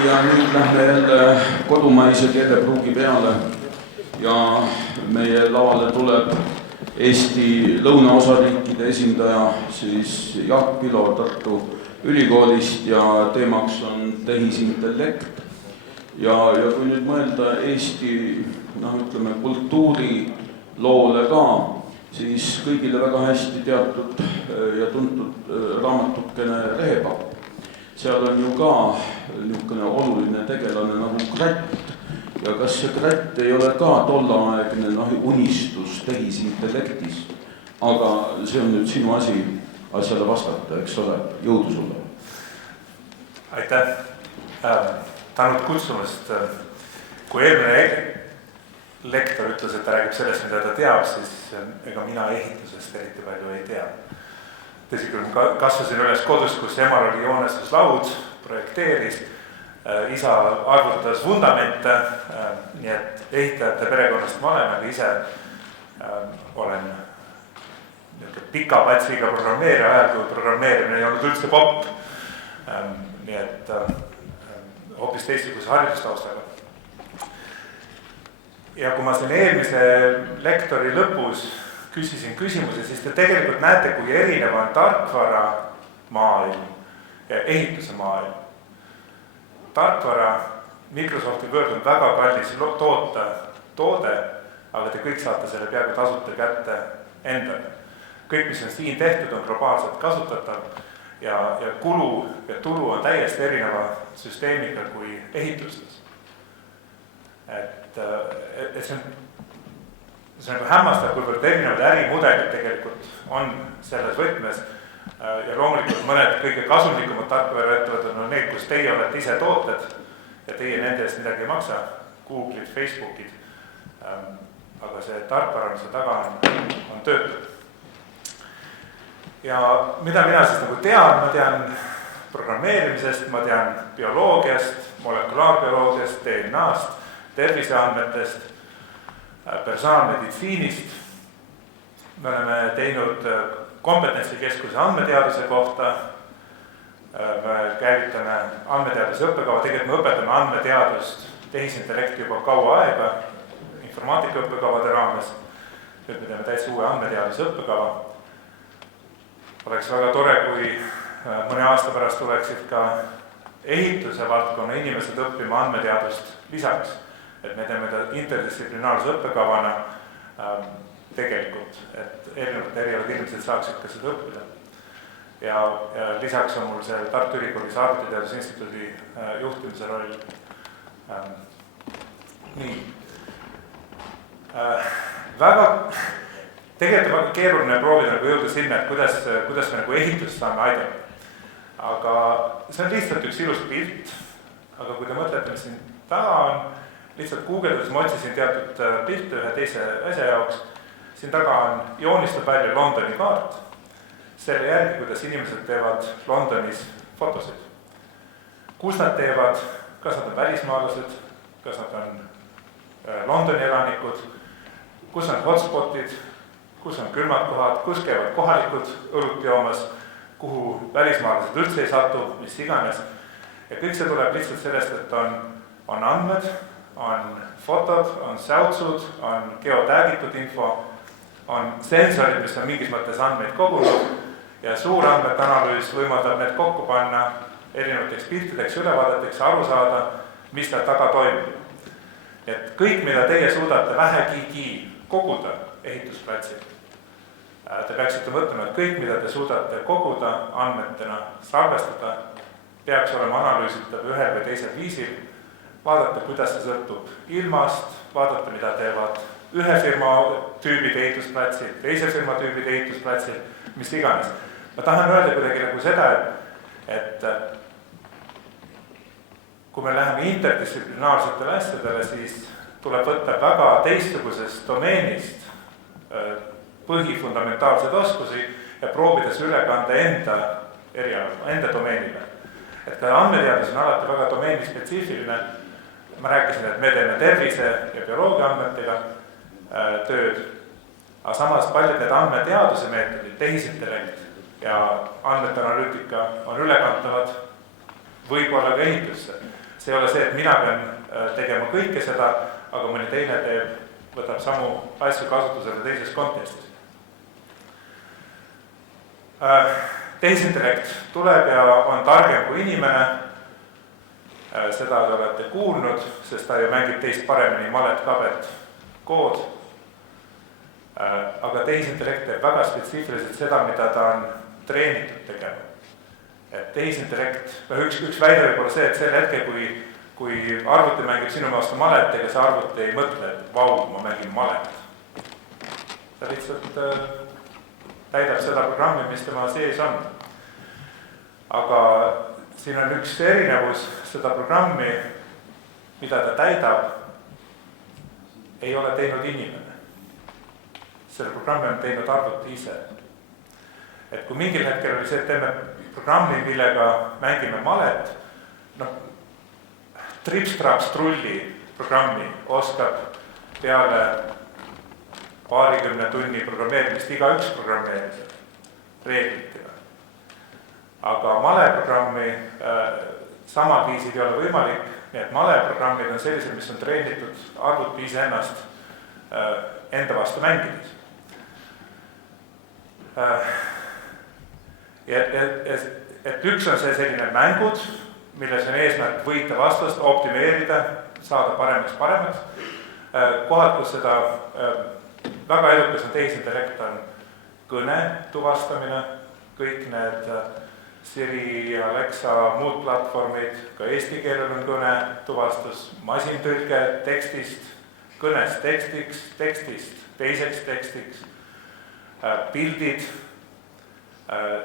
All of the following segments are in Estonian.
Ja nüüd lähme jälle kodumaise keelepruugi peale ja meie lavale tuleb Eesti lõunaosariikide esindaja siis Jaak Pilo Tartu Ülikoolist ja teemaks on tehisintellekt. Ja kui nüüd mõelda Eesti ütleme, kultuuriloole ka, siis kõigile väga hästi teatud ja tuntud raamatukene Rehepapp. Seal on ju ka niisugune oluline tegelane nagu kratt. Ja kas see kratt ei ole ka tollaaegne unistus tehisintellektis? Aga see on nüüd sinu asjale vastata, eks ole, jõudu sulle. Aitäh! Tänud kutsumast. Kui eelmine lektor ütles, et ta räägib sellest, mida ta teab, siis ega mina ehitusest eriti palju ei tea. Tõsi küll, kasvasin üles kodus, kus emal oli joonestuslaud, projekteeris, isa arvutas vundamente, nii et ehitajate perekonnast ma olen, aga ise olen pika patsiga programmeerija ajal, kui programmeerimine ei olnud üldse popp. Nii et hoopis teistsuguse haridustaustaga. Ja kui ma siin eelmise lektori lõpus küsisin küsimuse, siis te tegelikult näete, kui erinev on tarkvara maailm ja ehituse maailm. Tarkvara Microsofti Word on väga kallis toode, aga te kõik saate selle peaaegu tasuta kätte endale. Kõik, mis on siin tehtud, on globaalselt kasutatav ja kulu ja tulu on täiesti erineva süsteemiga kui ehitustes. Et see on nagu hämmastav, kuivõrd erinevad ärimudelid tegelikult on selles võtmes ja loomulikult mõned kõige kasumlikumad tarkvaraettevõtted on need, kus teie olete ise tooted ja teie nende eest midagi ei maksa, Google'id, Facebookid, aga see tarkvara, mis taga on töötud. Ja mida mina siis nagu tean, ma tean programmeerimisest, ma tean bioloogiast, molekulaarbioloogiast, DNA-st, terviseandmetest, personaalmeditsiinist. Me oleme teinud kompetentsikeskuse andmeteaduse kohta, me käivitame andmeteaduse õppekava, tegelikult me õpetame andmeteadust tehisintellekti juba kaua aega informaatika õppekavade raames. Nüüd me teeme täitsa uue andmeteaduse õppekava. Oleks väga tore, kui mõne aasta pärast tuleksid ka ehituse valdkonna inimesed õppima andmeteadust lisaks. Et me teeme ta interdistsiplinaarse õppekavana tegelikult, et erinevate erialad inimesed saaksid ka seda õppida. Ja lisaks on mul see Tartu Ülikoolis Arvutiteaduse Instituudi juhtimise roll. Nii. Tegelikult on väga keeruline proovida nagu jõuda sinna, et kuidas me nagu ehitust saame aidata. Aga see on lihtsalt üks ilus pilt, aga kui te mõtlete, mis siin taga on, lihtsalt Google'des ma otsisin teatud pilte ühe teise asja jaoks. Siin taga on joonistab välja Londoni kaart. Selle järgi, kuidas inimesed teevad Londonis fotosid. Kus nad teevad, kas nad on välismaalased, kas nad on Londoni elanikud, kus on hotspotid, kus on külmad kohad, kus käivad kohalikud õlut joomas, kuhu välismaalased üldse ei satu, mis iganes. Ja kõik see tuleb lihtsalt sellest, et on andmed, on fotod, on säutsud, on geotäägitud info, on sensorid, mis on mingis mõttes andmeid kogunud ja suurandmete analüüs võimaldab need kokku panna erinevateks piltideks, ülevaadeteks, aru saada, mis seal taga toimub. Et kõik, mida teie suudate vähegigi koguda ehitusplatsil, te peaksite mõtlema, et kõik, mida te suudate koguda andmetena, salvestada, peaks olema analüüsitav ühel või teisel viisil, vaadata, kuidas see sõltub ilmast, vaadata, mida teevad ühe firma tüübid ehitusplatsil, teise firma tüübid ehitusplatsil, mis iganes. Ma tahan öelda kuidagi nagu seda, et kui me läheme interdistsiplinaarsetele asjadele, siis tuleb võtta väga teistsugusest domeenist põhifundamentaalseid oskusi ja proovida see üle kanda enda domeenile. Et ka andmeteadus on alati väga domeeni-spetsiifiline. Ma rääkisin, et me teeme tervise ja bioloogia andmetega tööd, aga samas paljud need andmeteaduse meetodid, tehisintellekt ja andmete analüütika on ülekantavad võib-olla ka ehitusse. see ei ole see, et mina pean tegema kõike seda, aga mõni teine võtab samu asju kasutusele teises kontekstis. Tehisintellekt tuleb ja on targem kui inimene, seda te olete kuulnud, sest ta ju mängib teist paremini malet, kabet, kood, aga tehisintellekt teeb väga spetsiifiliselt seda, mida ta on treenitud tegema. Et tehisintellekt, üks väide võib olla see, et sel hetkel, kui arvuti mängib sinu vastu malet, ega see arvuti ei mõtle, et vau, ma mängin malet. Ta lihtsalt täidab seda programmi, mis tema sees on. Aga siin on üks erinevus, seda programmi, mida ta täidab, ei ole teinud inimene. Selle programmi on teinud arvuti ise. Et kui mingil hetkel oli see, et teeme programmi, millega mängime malet, trips-traps-trulli programmi oskab peale paarikümne tunni programmeerimist igaüks programmeerida reeglitega. Aga maleprogrammi samal viisil ei ole võimalik, nii et maleprogrammid on sellised, mis on treenitud arvuti iseennast enda vastu mängides. Et üks on see selline mängud, milles on eesmärk võita vastast, optimeerida, saada paremaks. Kohad, kus seda väga edukas on tehisintellekt, on kõne tuvastamine, kõik need Siri, Alexa, muud platvormid, ka eesti keelel on kõne tuvastus, masintõlge tekstist, kõnest tekstiks, tekstist teiseks tekstiks, pildid.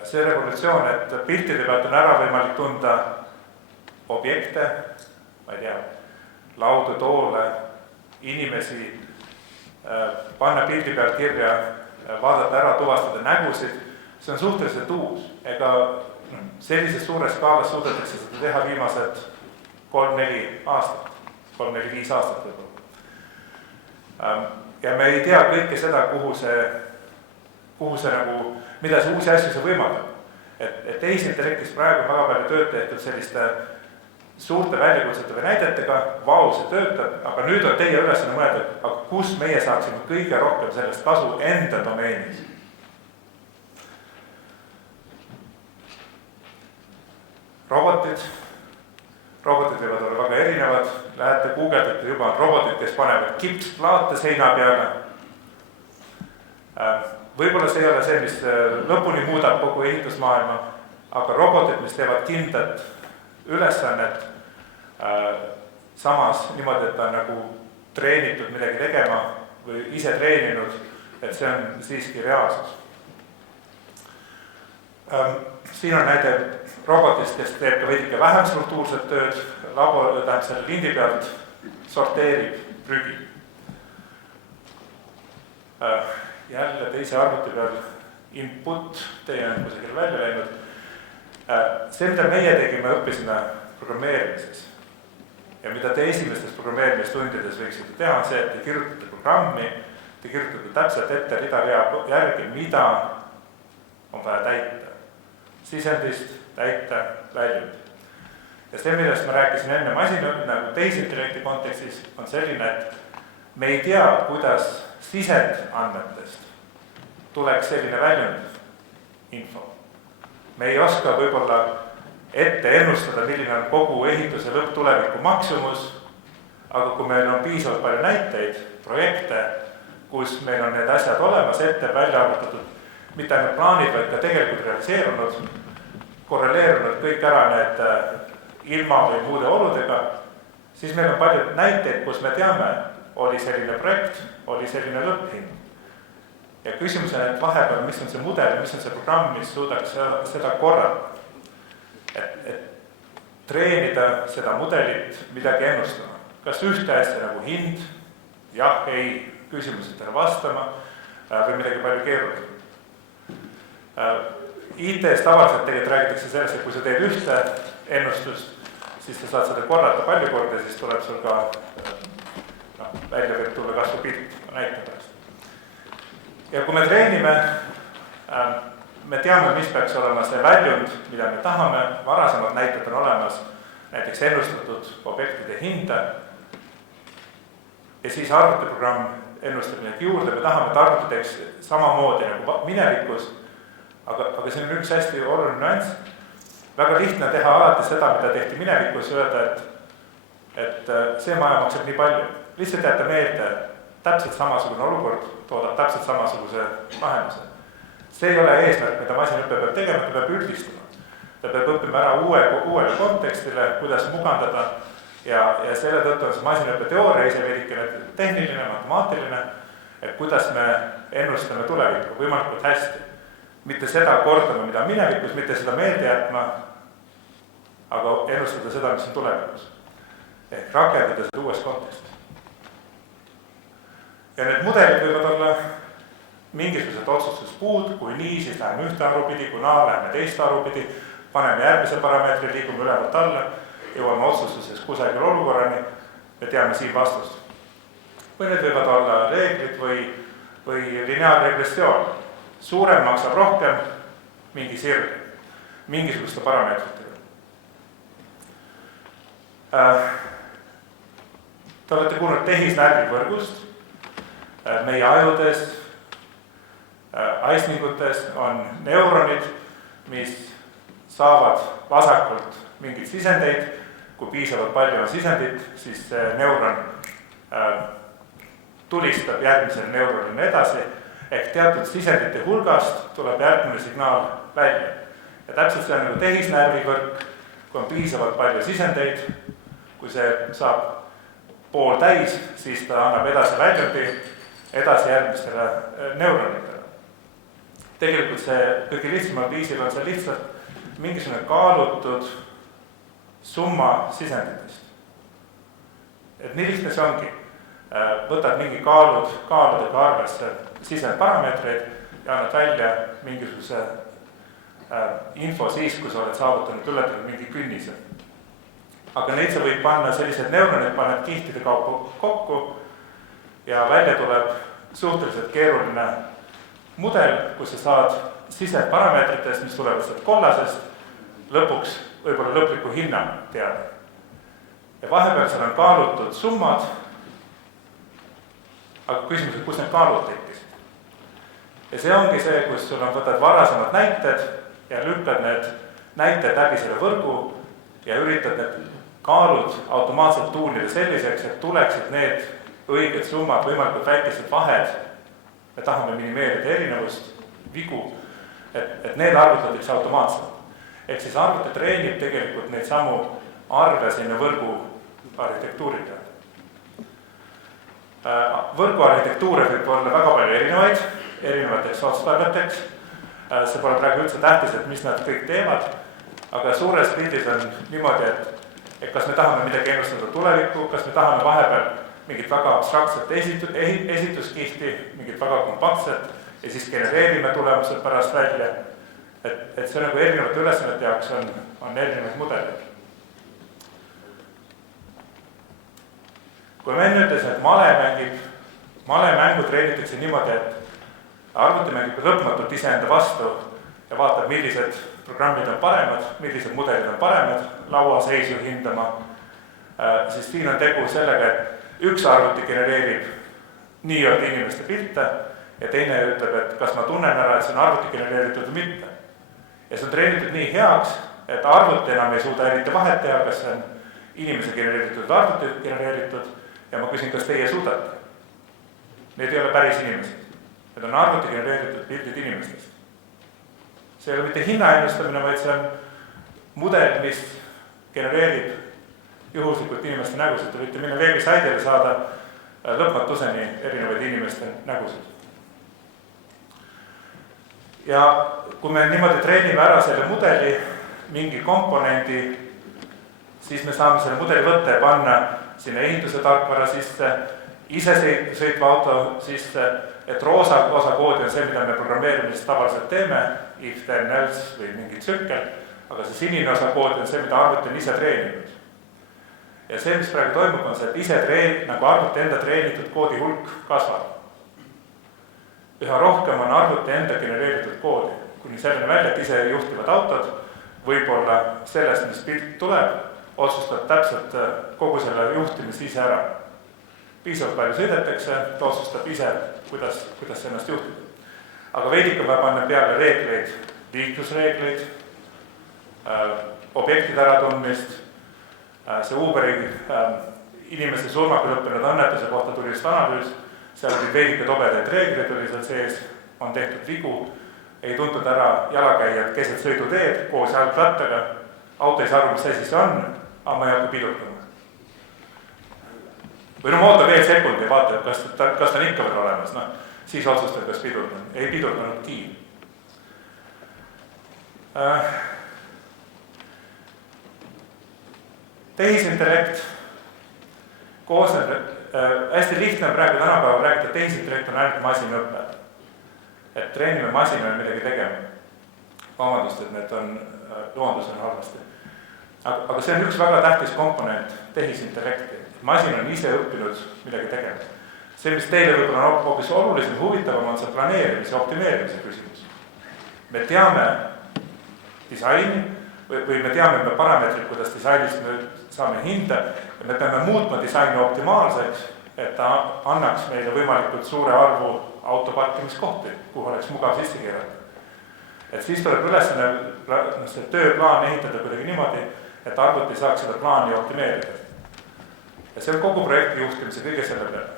See revolutsioon, et piltide pealt on ära võimalik tunda objekte, ma ei tea, laudu, toole, inimesi, panna pildi pealt kirja, vaadata ära, tuvastada nägusid, see on suhteliselt uus. Ega sellises suures skaalas suudetakse seda teha viimased 3-4 aastat, 3-4-5 aastat võib-olla. Ja me ei tea kõike seda, mida see uusi asju see võimaldab. Et tehisintellektis praegu on väga palju tööd tehtud selliste suurte väljakutsete või näidetega, vau, see töötab, aga nüüd on teie ülesanne mõelda, aga kus meie saaksime kõige rohkem sellest kasu enda domeenis. Robotid võivad olla väga erinevad, lähete guugeldate, juba on robotid, kes panevad kipsplaate seina peale. Võib-olla see ei ole see, mis lõpuni muudab kogu ehitusmaailma, aga robotid, mis teevad kindlat ülesannet, samas niimoodi, et ta on nagu treenitud midagi tegema või ise treeninud, et see on siiski reaalsus. Siin on näide robotist, kes teeb ka veidike vähem struktuurset tööd, selle lindi pealt sorteerib prügi. Jälle teise arvuti peal input, teie on kusagil välja läinud. See, mida meie tegime, õppisime programmeerimises. Ja mida te esimestes programmeerimistundides võiksite teha, on see, et te kirjutate programmi, te kirjutate täpselt ette rida-rea järgi, mida on vaja täita. Sisendist, täita, väljund. Ja see, millest ma rääkisin enne nagu tehisintellekti kontekstis, on selline, et me ei tea, kuidas sisendandmetest tuleks selline väljund info. Me ei oska võib-olla ette ennustada, milline on kogu ehituse lõpptuleviku maksumus, aga kui meil on piisavalt palju näiteid, projekte, kus meil on need asjad olemas, ette välja arvutatud, mitte ainult plaanid, vaid ka tegelikult realiseerunud, korreleerunud kõik ära need ilma või muude oludega, siis meil on palju näiteid, kus me teame, oli selline projekt, oli selline lõpphind. Ja küsimus on, et vahepeal, mis on see mudel ja mis on see programm, mis suudaks seda korrata. Et treenida seda mudelit midagi ennustama. Kas ühte asja nagu hind, jah, ei, küsimusitele vastama või midagi palju keerulisem. IT-s tavaliselt tegelikult räägitakse sellest, et kui sa teed ühte ennustust, siis sa saad seda korrata palju korda ja siis tuleb sul ka välja võib tulla kasvu pilt näite pärast. Ja kui me treenime, me teame, mis peaks olema see väljund, mida me tahame, varasemad näited on olemas, näiteks ennustatud objektide hinda ja siis arvutiprogramm ennustab neid juurde, me tahame, et arvuti teeks samamoodi nagu minevikus, aga siin on üks hästi oluline nüanss. Väga lihtne teha alati seda, mida tehti minevikus, öelda, et see maja maksab nii palju. Lihtsalt jätta meelde, täpselt samasugune olukord toodab täpselt samasuguse lahenduse. See ei ole eesmärk, mida masinaõpe peab tegema, ta peab üldistama. Ta peab õppima ära uuele kontekstile, kuidas mugandada ja selle tõttu on see masinaõppe teooria ise veidikene tehniline, matemaatiline, et kuidas me ennustame tulevikku võimalikult hästi. Mitte seda kordama, mida minevikus, mitte seda meelde jätma, aga ennustada seda, mis on tulevikus. Ehk rakendada seda uues kontekstis. Ja need mudelid võivad olla mingisugused otsustuspuud, kui nii, siis läheme ühte arvupidi, kui naa, läheme teist arvupidi, paneme järgmise parameetri, liigume ülevalt alla, jõuame otsustuses kusagil olukorrani ja teame siin vastust. Või need võivad olla reeglid või lineaarregressioon. Suurem maksab rohkem mingi sirg, mingisuguste parameetritega. Te olete kuulnud tehisnärvivõrgust. Meie ajudes, aisningutes on neuronid, mis saavad vasakult mingeid sisendeid. Kui piisavalt palju on sisendit, siis see neuron tulistab järgmisele neuronile edasi, ehk teatud sisendite hulgast tuleb järgmine signaal välja. Ja täpselt see on nagu tehisnärvivõrk, kui on piisavalt palju sisendeid, kui see saab pool täis, siis ta annab edasi väljundi, edasi järgmistele neuronitele. Tegelikult see kõige lihtsamal viisil on see lihtsalt mingisugune kaalutud summa sisenditest. Et nii lihtne see ongi. Võtad mingi kaaludega arvesse sisendparameetreid ja annad välja mingisuguse info siis, kui sa oled saavutanud ületanud mingi künnise. Aga neid sa võid panna sellised neuronid, paned kihtide kaupa kokku ja välja tuleb suhteliselt keeruline mudel, kus sa saad sisendparameetritest, mis tulevad sealt kollasest, lõpuks võib-olla lõpliku hinna teada. Ja vahepeal seal on kaalutud summad, aga küsimus, kus need kaalud tekkisid. Ja see ongi see, kus sul on võtad varasemad näited ja lükkad need näited läbi selle võrgu ja üritad need kaalud automaatselt tuunida selliseks, et tuleksid need õiged summad, võimalikult väikesed vahed. Me tahame minimeerida erinevust, vigu, et need arvutatakse automaatselt. Ehk siis arvuti treenib tegelikult neid samu arve sinna võrgu arhitektuurida. Võrgu arhitektuure võib olla väga palju erinevateks otstarbeteks. See pole praegu üldse tähtis, et mis nad kõik teevad, aga suures pildis on niimoodi, et kas me tahame midagi ennustada tulevikku, kas me tahame vahepeal mingit väga abstraktset esituskihti, mingit väga kompaktset ja siis genereerime tulemused pärast välja. Et see nagu erinevate ülesannete jaoks on erinevaid mudeleid. Kui me enne ütlesin, et malemängu treenitakse niimoodi, et arvuti mängib lõpmatult iseenda vastu ja vaatab, millised programmid on paremad, millised mudelid on paremad lauaseisu hindama, siis siin on tegu sellega, et üks arvuti genereerib nii-öelda inimeste pilte ja teine ütleb, et kas ma tunnen ära, et see on arvuti genereeritud või mitte. Ja see on treenitud nii heaks, et arvuti enam ei suuda eriti vahet teha, kas see on inimese genereeritud või arvuti genereeritud ja ma küsin, kas teie suudate. Need ei ole päris inimesed. Need on arvuti genereeritud pildid inimestest. See ei ole mitte hinnaennustamine, vaid see on mudel, mis genereerib juhuslikult inimeste nägusid. Te võite minna veebisaidele saada lõpmatuseni erinevaid inimeste nägusid. Ja kui me niimoodi treenime ära selle mudeli, mingi komponendi, siis me saame selle mudeli võtta ja panna sinna ehituse tarkvara sisse, isesõitva auto sisse, et roosa osa koodi on see, mida me programmeerimisest tavaliselt teeme, if, then, else või mingi tsükkel, aga see sinine osa koodi on see, mida arvuti on ise treeninud. Ja see, mis praegu toimub, on see, et nagu arvuti enda treenitud koodi hulk kasvab. Üha rohkem on arvuti enda genereeritud koodi, kuni selleni välja, et ise juhtivad autod, võib-olla sellest, mis pilt tuleb, otsustab täpselt kogu selle juhtimise ise ära. Piisavalt palju sõidetakse, ta otsustab ise, kuidas ennast juhtida. Aga veidike vaja panna peale reegleid, liiklusreegleid, objektide äratundmist, see Uberi inimeste surmaga lõppenud õnnetuse kohta tuli just analüüs, seal oli veidike tobedaid reegleid, oli seal sees, on tehtud vigu, ei tuntud ära jalakäijad keset sõiduteed koos jalgrattaga, auto ei saa aru, mis asi see on, aga ma ei hakka pidurdama. Või no mootor veel sekund ja vaata, kas ta on ikka veel olemas, siis otsustab, kas pidurdan. Ei pidurdanudki. Tehisintellekt koosneb, hästi lihtne praegu tänapäeval rääkida, et tehisintellekt on ainult masinaõpe. Et treenime masinale midagi tegema. Vabandust, et need loondus on halvasti. Aga see on üks väga tähtis komponent tehisintellekti. Masin on ise õppinud midagi tegema. See, mis teile võib-olla on hoopis olulisem, huvitavam, on see planeerimise ja optimeerimise küsimus. Me teame disaini või me teame parameetrid, kuidas disainist me saame hinda ja me peame muutma disaini optimaalseks, et ta annaks meile võimalikult suure arvu autoparkimiskohti, kuhu oleks mugav sisse keerata. Et siis tuleb ülesanne see tööplaan ehitada kuidagi niimoodi, et arvuti saaks seda plaani optimeerida. Ja see on kogu projekti juhtimise kõige selle peale.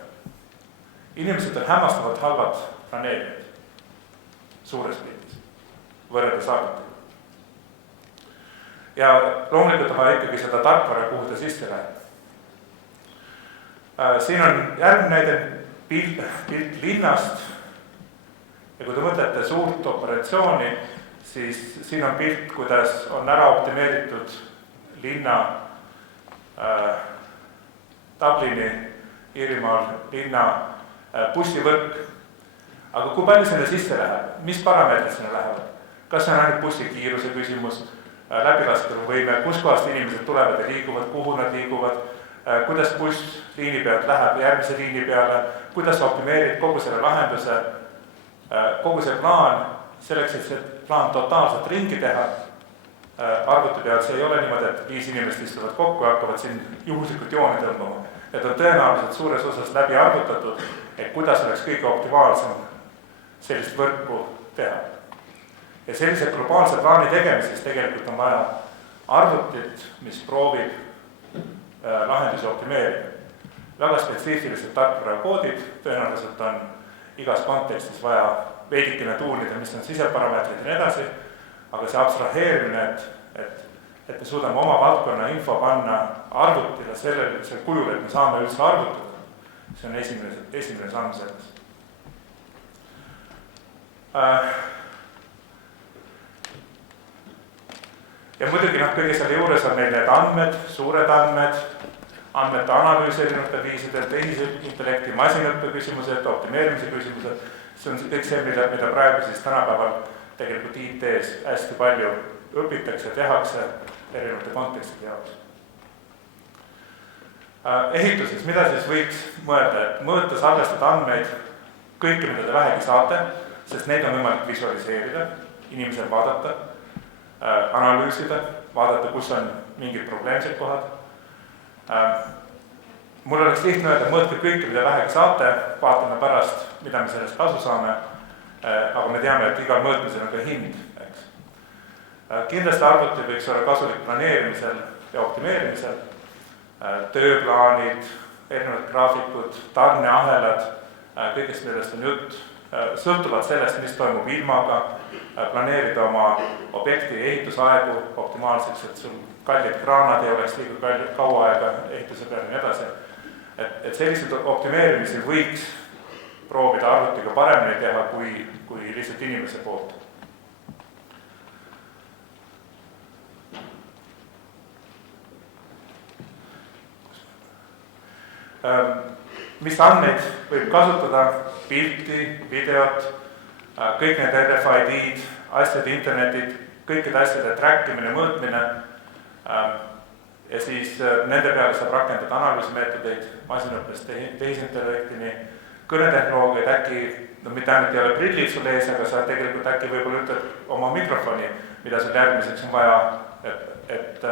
Inimesed on hämmastavalt halvad planeerijad suures pildis, võrreldes arvutiga. Ja loomulikult on vaja ikkagi seda tarkvara, kuhu ta sisse läheb. Siin on järgmine näide pilt linnast ja kui te mõtlete suurt operatsiooni, siis siin on pilt, kuidas on ära optimeeritud linna Dublini, Iirimaal linna bussivõrk. Aga kui palju sinna sisse läheb? Mis parameetrid sinna lähevad? Kas see on ainult bussi kiiruse küsimus, läbilaskevõime, kus kohast inimesed tulevad ja liiguvad, kuhu nad liiguvad, kuidas buss liini pealt läheb järgmise liini peale, kuidas optimeerid kogu selle lahenduse, kogu see plaan, selleks, et see plaan totaalselt ringi teha, arvuti peal see ei ole niimoodi, et 5 inimest istuvad kokku ja hakkavad siin juhuslikult jooni tõmbama. Et on tõenäoliselt suures osas läbi arvutatud, et kuidas oleks kõige optimaalsem sellist võrku teha. Ja sellise globaalse plaani tegemises tegelikult on vaja arvutit, mis proovib lahendusi optimeerida. Väga spetsiifilised tarkvarakoodid, tõenäoliselt on igas kontekstis vaja veidikene tuunida, mis on siseparameetrid ja nii edasi, aga see abstraheerimine, et me suudame oma valdkonna info panna arvutile sellel kujul, et me saame üldse arvutada, see on esimene samm selles. Ja muidugi kõige selle juures on meil need andmed, suured andmed, andmete analüüs erinevatel viisidel, tehisintellekti, masinõppe küsimused, optimeerimise küsimused, see on kõik see, mida praegu siis tänapäeval tegelikult IT-s hästi palju õpitakse, tehakse erinevate kontekstide jaoks. Ehituses, mida siis võiks mõelda, et mõõta salvestada andmeid kõike, mida te vähegi saate, sest neid on võimalik visualiseerida, inimesel vaadata, analüüsida, vaadata, kus on mingid probleemsed kohad. Mul oleks lihtne öelda, mõõtke kõike, mida vähegi saate, vaatame pärast, mida me sellest kasu saame, aga me teame, et igal mõõtmisel on ka hind. Kindlasti arvuti võiks olla kasulik planeerimisel ja optimeerimisel, tööplaanid, erinevad graafikud, tarneahelad, kõigest millest on jutt, sõltuvad sellest, mis toimub ilmaga, planeerida oma objekti ehitusaegu optimaalseks, et sul kallid kraanad ei oleks liiga kaua aega ehituse peal ja nii edasi. Et sellised optimeerimisel võiks proovida arvutiga paremini teha kui lihtsalt inimese poolt. Mis andmeid võib kasutada, pilti, videot, kõik need RFID-d, asjade internetid, kõikide asjade trackimine, mõõtmine ja siis nende peale saab rakendada analüüsimeetodeid, masinõppest tehisintellektini, kõnetehnoloogiaid äkki, mitte ainult ei ole prillid sul ees, aga sa tegelikult äkki võib-olla ütled oma mikrofoni, mida sul järgmiseks on vaja, et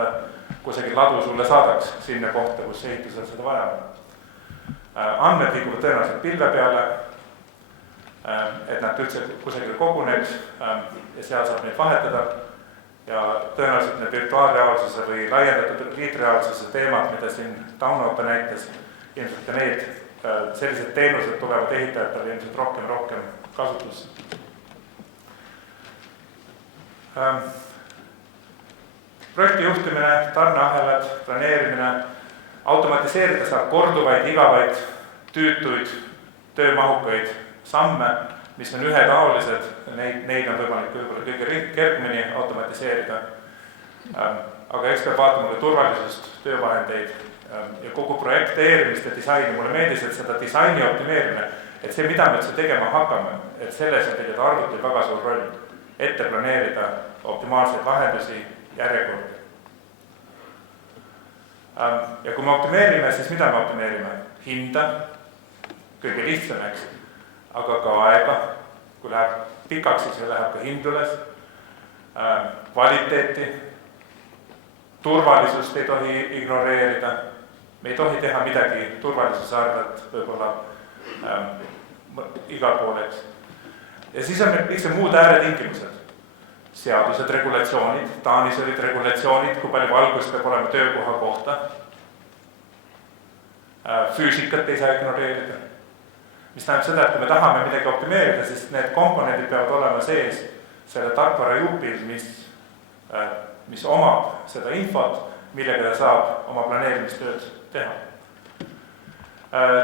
kusagil ladu sulle saadaks sinna kohta, kus ehitusel seda vaja on. Andmed liiguvad tõenäoliselt pilve peale, et nad üldse kusagil koguneks ja seal saab neid vahetada ja tõenäoliselt need virtuaalreaalsuse või laiendatud liitreaalsuse teemad, mida siin Tauno näitas, ilmselt ka need sellised teenused tulevad ehitajatele ilmselt rohkem kasutusse. Projekti juhtimine, tarneahelad, planeerimine, automatiseerida saab korduvaid, igavaid, tüütuid, töömahukaid samme, mis on ühetaolised, neid on võimalik kõige kergemini automatiseerida. Aga eks peab vaatama ka turvalisust, töövahendeid ja kogu projekteerimist ja disaini. Mulle meeldis, et seda disaini optimeerimine, et see, mida me üldse tegema hakkame, et selles on tegelikult arvutil väga suur roll, ette planeerida optimaalseid lahendusi, järjekordi. Ja kui me optimeerime, siis mida me optimeerime? Hinda, kõige lihtsam, eks, aga ka aega, kui läheb pikaks, siis läheb ka hind üles, kvaliteeti, turvalisust ei tohi ignoreerida, me ei tohi teha midagi turvalisuse arvelt võib-olla igal pooleks. Ja siis on kõik see muud ääretingimused, seadused, regulatsioonid, Taanis olid regulatsioonid, kui palju valgust peab olema töökoha kohta, füüsikat ei saa ignoreerida, mis tähendab seda, et kui me tahame midagi optimeerida, siis need komponendid peavad olema sees selle tarkvara jupil, mis omab seda infot, millega ta saab oma planeerimistööd teha.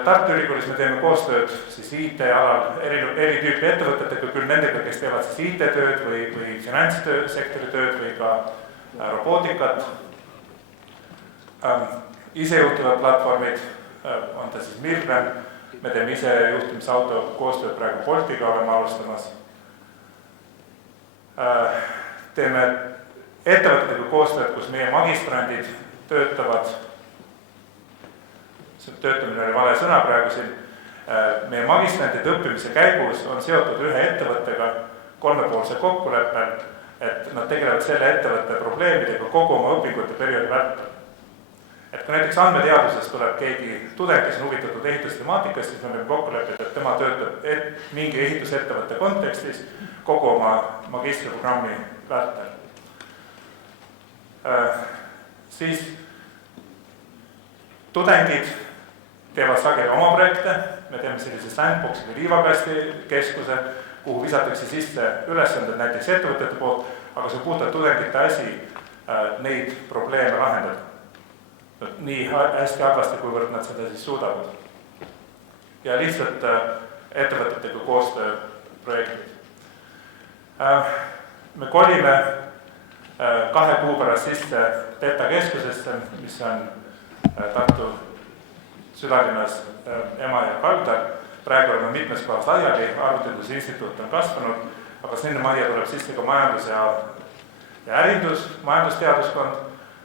Tartu Ülikoolis me teeme koostööd siis IT-alal eri tüüpi ettevõtetega, küll nendega, kes teevad siis IT-tööd või finantssektori tööd või ka robootikat. Isejuhtivad platvormid, on ta siis Milgram, me teeme isejuhtimisauto koostööd praegu Boltiga, oleme alustamas. Teeme ettevõtetega koostööd, kus meie magistrandid töötavad, see töötamine oli vale sõna praegu siin, meie magistrantide õppimise käigus on seotud ühe ettevõttega 3-poolse kokkuleppel, et nad tegelevad selle ettevõtte probleemidega kogu oma õpingute perioodi vältel. Et kui näiteks andmeteaduses tuleb keegi tudeng, kes on huvitatud ehitustemaatikast, siis me võime kokku leppida, et tema töötab mingi ehitusettevõtte kontekstis kogu oma magistriprogrammi vältel. Siis tudengid teevad sageli oma projekte, me teeme sellise sandboxi või liivakasti keskuse, kuhu visatakse sisse ülesanded näiteks ettevõtete poolt, aga see on puhtalt tudengite asi neid probleeme lahendada. Nii hästi halvasti, kuivõrd nad seda siis suudavad. Ja lihtsalt ettevõtetega koostööprojektid. Me kolime 2 kuu pärast sisse Teta keskusesse, mis on Tartu südalinnas Emajõe kaldal. Praegu oleme mitmes kohas laiali, arvutinduse instituut on kasvanud, aga sinna majja tuleb sisse ka majandus ja ärindus, majandusteaduskond,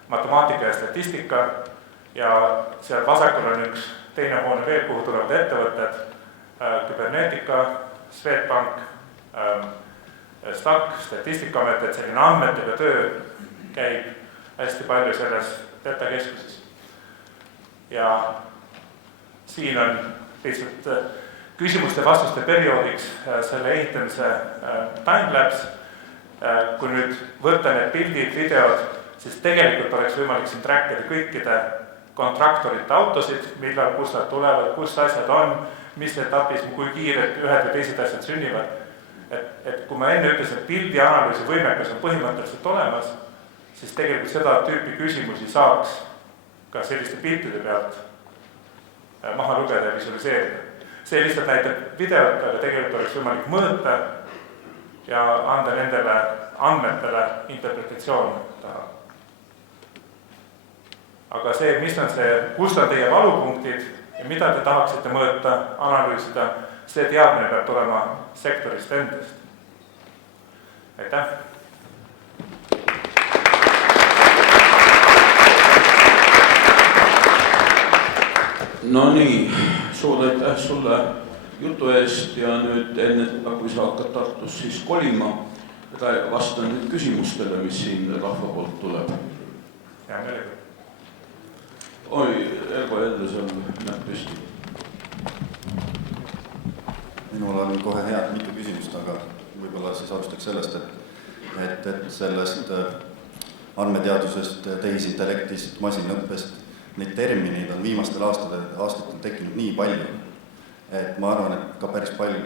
matemaatika ja statistika ja seal vasakul on üks teine hoone veel, kuhu tulevad ettevõtted, Kybernetica, Swedbank, STAK, Statistikaamet, et selline andmetega töö käib hästi palju selles Teta keskuses. Ja siin on lihtsalt küsimuste-vastuste perioodiks selle ehitamise timelapse. Kui nüüd võtta need pildid, videod, siis tegelikult oleks võimalik siin trackida kõikide kontraktorite autosid, millal, kus nad tulevad, kus asjad on, mis etapis, kui kiired ühed või teised asjad sünnivad. Et kui ma enne ütlesin, et pildi analüüsi võimekus on põhimõtteliselt olemas, siis tegelikult seda tüüpi küsimusi saaks ka selliste piltide pealt maha lugeda ja visualiseerida. See lihtsalt näitab videot, aga tegelikult oleks võimalik mõõta ja anda nendele andmetele interpretatsioon taha. Aga see, mis on see, kus on teie valupunktid ja mida te tahaksite mõõta, analüüsida, see teadmine peab tulema sektorist endast. Aitäh! No nii, suur aitäh sulle jutu eest ja nüüd enne, kui sa hakkad Tartus siis kolima, vastan nüüd küsimustele, mis siin rahva poolt tuleb. Hea meelega. Oi, Ergo Elde seal näeb püsti. Minul on kohe head mitu küsimust, aga võib-olla siis alustaks sellest, et sellest andmeteadusest, tehisintellektist, masinõppest, neid termineid on viimastel aastatel tekkinud nii palju, et ma arvan, et ka päris palju,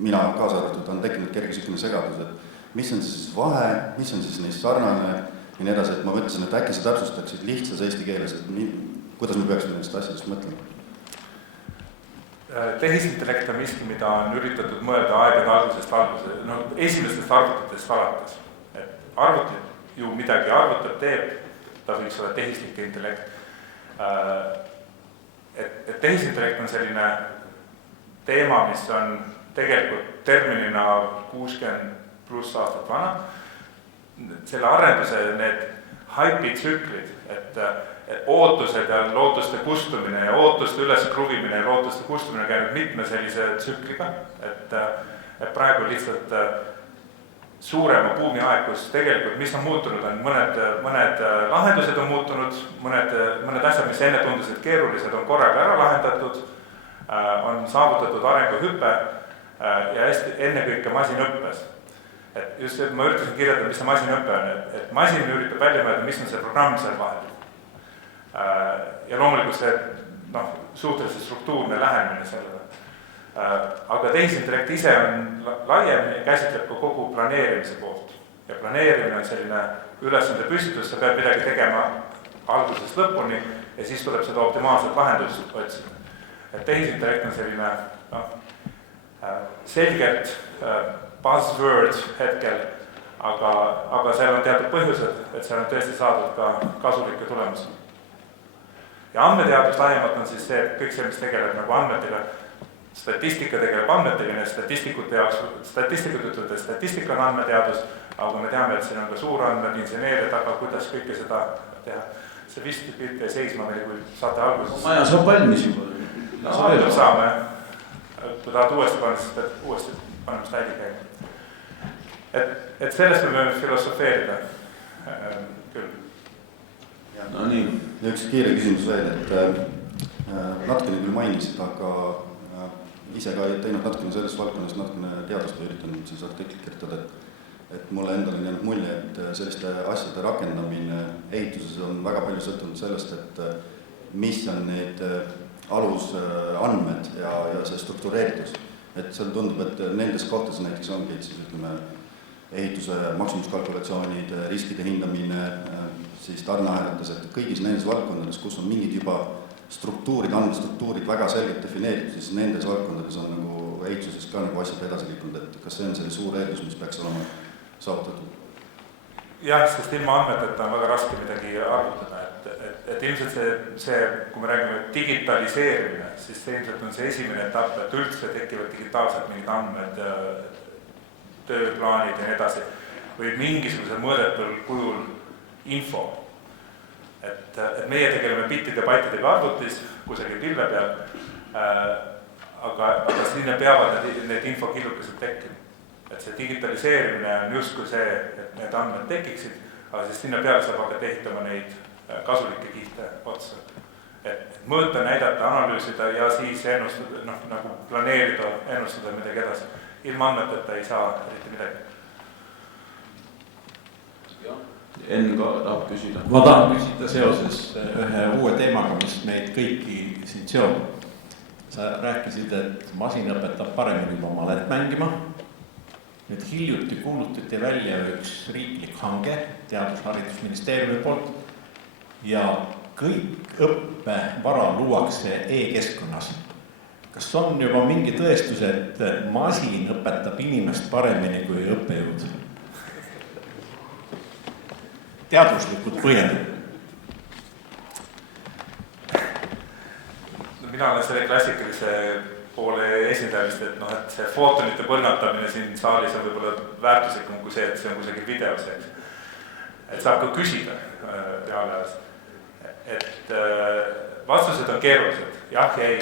mina kaasa arvatud, on tekkinud kergesükene segadus, et mis on siis vahe, mis on siis neist sarnane ja nii edasi, et ma mõtlesin, et äkki sa täpsustaksid lihtsas eesti keeles, et kuidas me peaksime nendest asjadest mõtlema? Tehisintellekt on miski, mida on üritatud mõelda aegade esimestest arvutitest alates. Et arvutit ju midagi arvutab, teeb, ta võiks olla tehislik intellekt. Et tehisintellekt on selline teema, mis on tegelikult terminina 60+ aastat vana. Selle arenduse need haipitsüklid, et ootused ja lootuste kustumine ja ootuste üles kruvimine ja lootuste kustumine käinud mitme sellise tsükliga, et praegu lihtsalt suurema buumi aeg, kus tegelikult mis on muutunud, on mõned lahendused on muutunud, mõned asjad, mis enne tundusid keerulised, on korraga ära lahendatud, on saavutatud arenguhüpe ja ennekõike masinõppes. Et just et ma üritasin kirjeldada, mis see masinõppe on, et masin üritab välja mõelda, mis on see programm seal vahel. Ja loomulikult see suhteliselt struktuurne lähenemine sellele. Aga tehisintellekt ise on laiem ja käsitleb ka kogu planeerimise poolt. Ja planeerimine on selline ülesande püstitus, sa pead midagi tegema algusest lõpuni ja siis tuleb seda optimaalset lahendust otsida. Et tehisintellekt on selline selgelt buzzword hetkel, aga seal on teatud põhjused, et seal on tõesti saadud ka kasulikke tulemusi. Ja andmeteadus laiemalt on siis see, kõik see, mis tegeleb nagu andmetega, statistika tegeleb andmetega, ja statistikute jaoks, statistikud ütlevad, et statistika on andmeteadus, aga me teame, et siin on ka suurandmed, inseneerid, aga kuidas kõike seda teha. See vist pilt ei seisma meil, kui saate alguses. Maja saab valmis juba. Saame, kui tahad uuesti panna, siis pead uuesti panema slaidi käima. Et sellest me võime filosofeerida küll. No nii. Üks kiire küsimus veel, et natukene küll mainisid, aga ise ka teinud natukene selles valdkonnas, natukene teadust üritanud siis artiklit kirjutada, et mulle endale on jäänud mulje, et selliste asjade rakendamine ehituses on väga palju sõltunud sellest, et mis on need alusandmed ja see struktureeritus. Et seal tundub, et nendes kohtades näiteks ongi, et siis ütleme, ehituse maksumuskalkulatsioonid, riskide hindamine, siis tarneahelates, et kõigis nendes valdkondades, kus on mingid juba struktuurid, andmestruktuurid väga selgelt defineeritud, siis nendes valdkondades on nagu ehituses ka nagu asjad edasi liikunud, et kas see on selle suur eeldus, mis peaks olema saavutatud? Jah, sest ilma andmeteta on väga raske midagi arvutada, et ilmselt see, kui me räägime digitaliseerimine, siis see ilmselt on see esimene etapp, et üldse tekivad digitaalselt mingid andmed, tööplaanid ja nii edasi, või mingisugusel mõõdetul kujul info. Et meie tegeleme bittide ja baitidega arvutis, kusagil pilve peal, aga sinna peavad need infokillukesed tekkima. Et see digitaliseerimine on justkui see, et need andmed tekiksid, aga siis sinna peale saab hakata ehitama neid kasulikke kihte otsa. Et mõõta, näidata, analüüsida ja siis ennustada, nagu planeerida, ennustada midagi edasi. Ilma andmeteta ei saa eriti midagi. Enn ka tahab küsida. Ma tahan küsida seoses ühe uue teemaga, mis meid kõiki siin seob. Sa rääkisid, et masin õpetab paremini juba malet mängima. Nüüd hiljuti kuulutati välja üks riiklik hange Teadus-haridusministeeriumi poolt ja kõik õppevara luuakse e-keskkonnas. Kas on juba mingi tõestus, et masin õpetab inimest paremini kui õppejõud? Teaduslikud põhjendab. Mina olen selle klassikalise poole esindajast, et see footonite põrnatamine siin saalis on võib-olla väärtuslikum kui see, et see on kusagil videos. Et saab ka küsida reaalajas. Et vastused on keerulised, jah ja ei,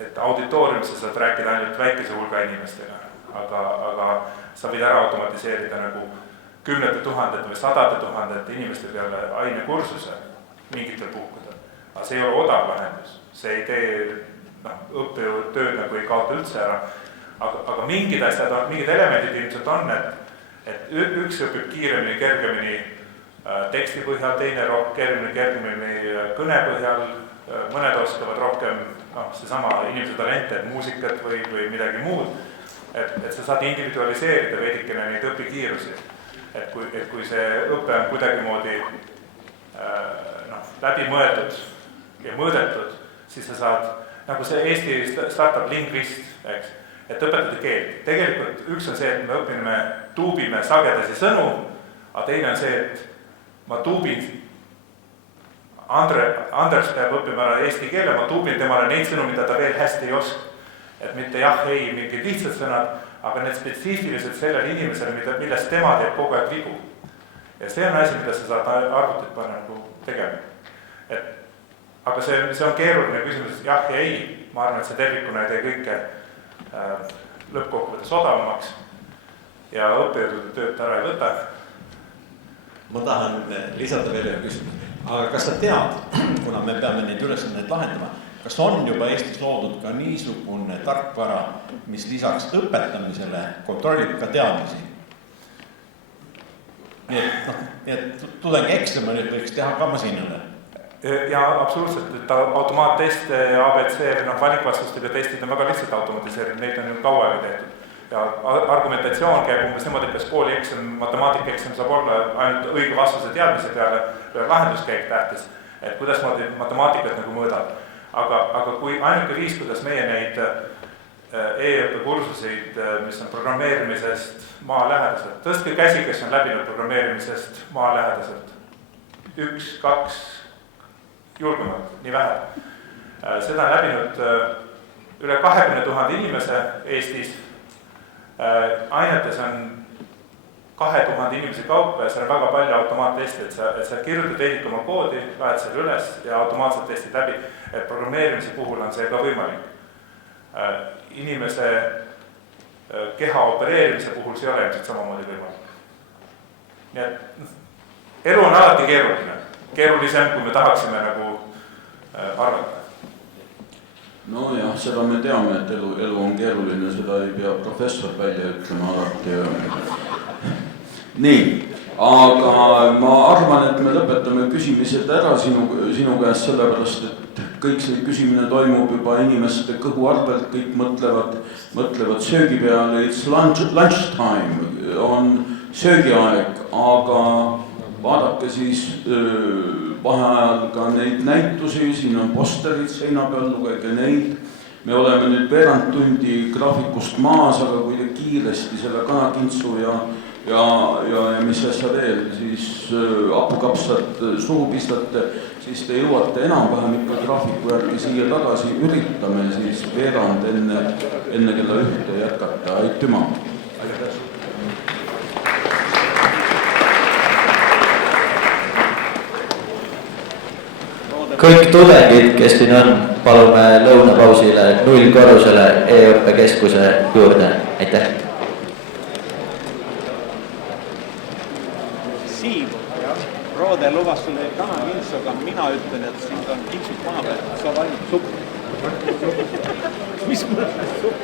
et auditooriumisse saad rääkida ainult väikese hulga inimestega, aga sa võid ära automatiseerida nagu 10 000 või 100 000 inimeste peale ainekursuse mingitel puhkudel. Aga see ei ole odav lahendus, see ei tee õppejõutööd nagu ei kaota üldse ära, aga mingid asjad on, mingid elemendid ilmselt on, et üks õpib kiiremini, kergemini teksti põhjal, teine kergemini kõne põhjal, mõned oskavad rohkem seesama inimese talente, muusikat või midagi muud, et sa saad individualiseerida veidikene neid õpikiirusi. Et kui see õpe on kuidagimoodi läbi mõeldud ja mõõdetud, siis sa saad, nagu see Eesti startup lingvist, eks, et õpetada keelt. Tegelikult üks on see, et me tuubime sagedasi sõnu, aga teine on see, et ma tuubin, Andres peab õppima ära eesti keele, ma tuubin temale neid sõnu, mida ta veel hästi ei oska. Et mitte jah, ei, mingid lihtsad sõnad, aga need spetsiifiliselt sellele inimesele, millest tema teeb kogu aeg vigu. Ja see on asi, mida sa saad arvutit panna nagu tegema. Aga see on keeruline küsimus, jah ja ei. Ma arvan, et see tervikuna ei tee kõike lõppkokkuvõttes odavamaks ja õppejõudude tööd ära ei võta. Ma tahan lisada veel ühe küsimuse. Aga kas sa tead, kuna me peame neid ülesandeid lahendama, kas on juba Eestis loodud ka niisugune tarkvara, mis lisaks õpetamisele kontrollib ka teadmisi? Nii et tudengi eksami võiks teha ka masinale. Ja absoluutselt, et automaatteste ja ABC, valikvastustega testid on väga lihtsalt automatiseerinud, neid on kaua aega tehtud. Ja argumentatsioon käib umbes niimoodi, kas kooli eksam, matemaatikaeksam saab olla ainult õige vastuse teadmise peale, lahenduskäik tähtis, et kuidas matemaatikat nagu mõõdab. Aga kui ainuke viis, kuidas meie neid e-õppe kursuseid, mis on programmeerimisest maa lähedaselt, tõstke käsi, kes on läbinud programmeerimisest maa lähedaselt. 1, 2, julgemalt, nii vähe. Seda on läbinud üle 20 000 inimese Eestis. Ainetes on 2000 inimese kaupa ja seal on väga palju automaattesti, et sa kirjutad veidike oma koodi, laed selle üles ja automaatselt testid läbi, et programmeerimise puhul on see ka võimalik. Inimese keha opereerimise puhul see ei ole ilmselt samamoodi võimalik. Nii et elu on alati keeruline, keerulisem, kui me tahaksime nagu arvata. No jah, seda me teame, et elu on keeruline, seda ei pea professor välja ütlema alati. Nii, aga ma arvan, et me lõpetame küsimised ära sinu käest sellepärast, et kõik see küsimine toimub juba inimeste kõhu arvelt, kõik mõtlevad söögi peale, it's lunchtime, on söögiaeg, aga vaadake siis vaheajal ka neid näitusi, siin on posterid seina peal, lugege neid. Me oleme nüüd veerand tundi graafikust maas, aga kui te kiiresti selle kanakintsu ja mis asja veel, siis hapukapsad suhu pistate, siis te jõuate enam-vähem ikka graafiku järgi siia tagasi, üritame siis veerand enne kella 1 jätkata. Aitüma! Kõik tudengid, kes siin on, palume lõunapausile 0 korrusele e-õppekeskuse juurde. Aitäh! Siim, Roode lubas sulle kanakintsu, aga mina ütlen, et siin on kintsud maha peal, saab ainult supp. Mis mõttes supp?